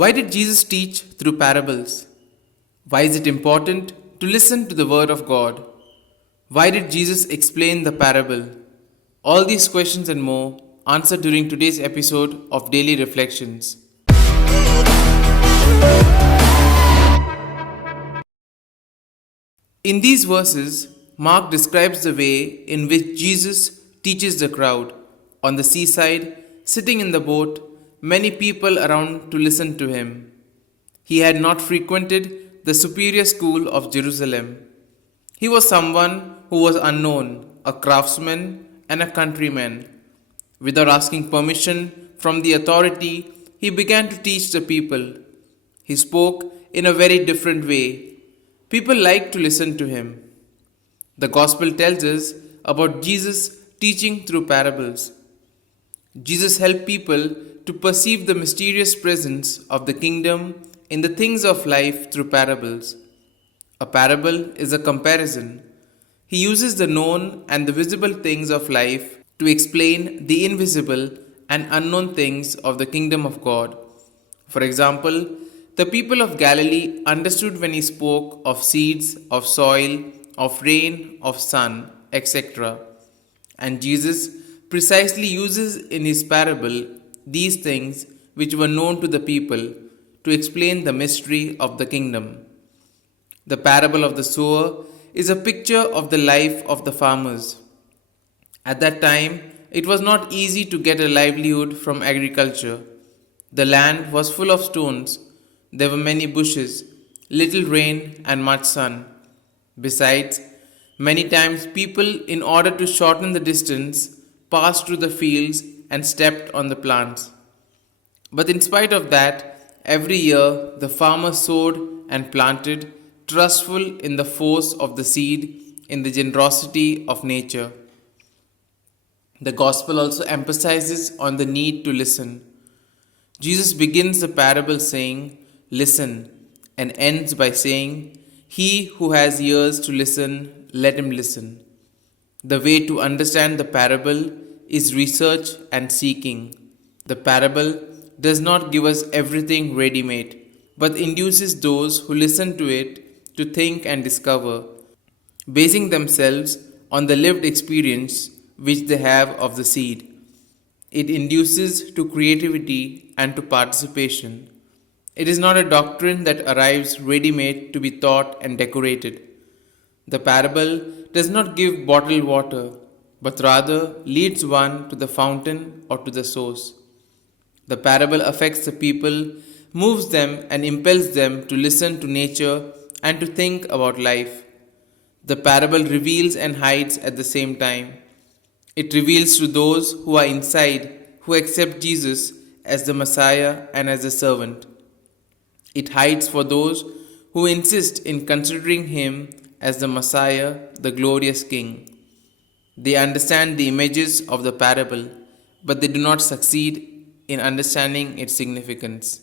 Why did Jesus teach through parables? Why is it important to listen to the Word of God? Why did Jesus explain the parable? All these questions and more answered during today's episode of Daily Reflections. In these verses, Mark describes the way in which Jesus teaches the crowd. On the seaside, sitting in the boat, many people around to listen to him. He had not frequented the superior school of Jerusalem. He was someone who was unknown, a craftsman and a countryman. Without asking permission from the authority, he began to teach the people. He spoke in a very different way. People liked to listen to him. The Gospel tells us about Jesus teaching through parables. Jesus helped people to perceive the mysterious presence of the kingdom in the things of life through parables. A parable is a comparison. He uses the known and the visible things of life to explain the invisible and unknown things of the kingdom of God. For example, the people of Galilee understood when he spoke of seeds, of soil, of rain, of sun, etc. And Jesus precisely uses in his parable these things which were known to the people to explain the mystery of the kingdom. The parable of the sower is a picture of the life of the farmers. At that time, it was not easy to get a livelihood from agriculture. The land was full of stones, there were many bushes, little rain, and much sun. Besides, many times people, in order to shorten the distance, passed through the fields and stepped on the plants. But in spite of that, every year the farmer sowed and planted, trustful in the force of the seed, in the generosity of nature. The Gospel also emphasizes on the need to listen. Jesus begins the parable saying, "Listen," and ends by saying, "He who has ears to listen, let him listen." The way to understand the parable is research and seeking. The parable does not give us everything ready made, but induces those who listen to it to think and discover, basing themselves on the lived experience which they have of the seed. It induces to creativity and to participation. It is not a doctrine that arrives ready made to be taught and decorated. The parable does not give bottled water, but rather leads one to the fountain or to the source. The parable affects the people, moves them, and impels them to listen to nature and to think about life. The parable reveals and hides at the same time. It reveals to those who are inside, who accept Jesus as the Messiah and as a servant. It hides for those who insist in considering him as the Messiah, the glorious King. They understand the images of the parable, but they do not succeed in understanding its significance.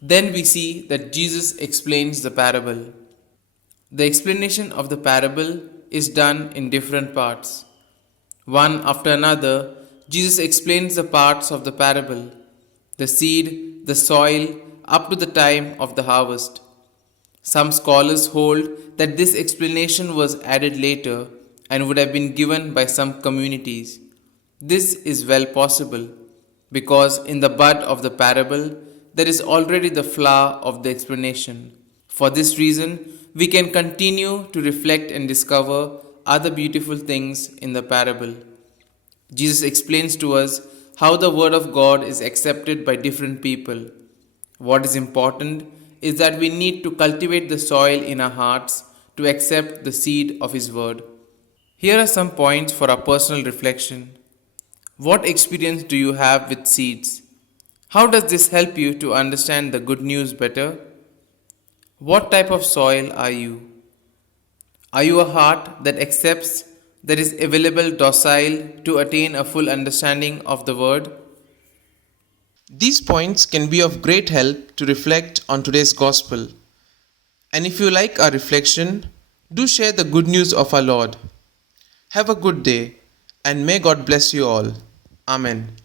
Then we see that Jesus explains the parable. The explanation of the parable is done in different parts. One after another, Jesus explains the parts of the parable: the seed, the soil, up to the time of the harvest. Some scholars hold that this explanation was added later and would have been given by some communities. This is well possible, because in the bud of the parable there is already the flower of the explanation. For this reason, we can continue to reflect and discover other beautiful things in the parable. Jesus explains to us how the Word of God is accepted by different people. What is important is that we need to cultivate the soil in our hearts to accept the seed of His Word. Here are some points for our personal reflection. What experience do you have with seeds? How does this help you to understand the good news better? What type of soil are you? Are you a heart that accepts, that is available, docile to attain a full understanding of the Word? These points can be of great help to reflect on today's Gospel. And if you like our reflection, do share the good news of our Lord. Have a good day, and may God bless you all. Amen.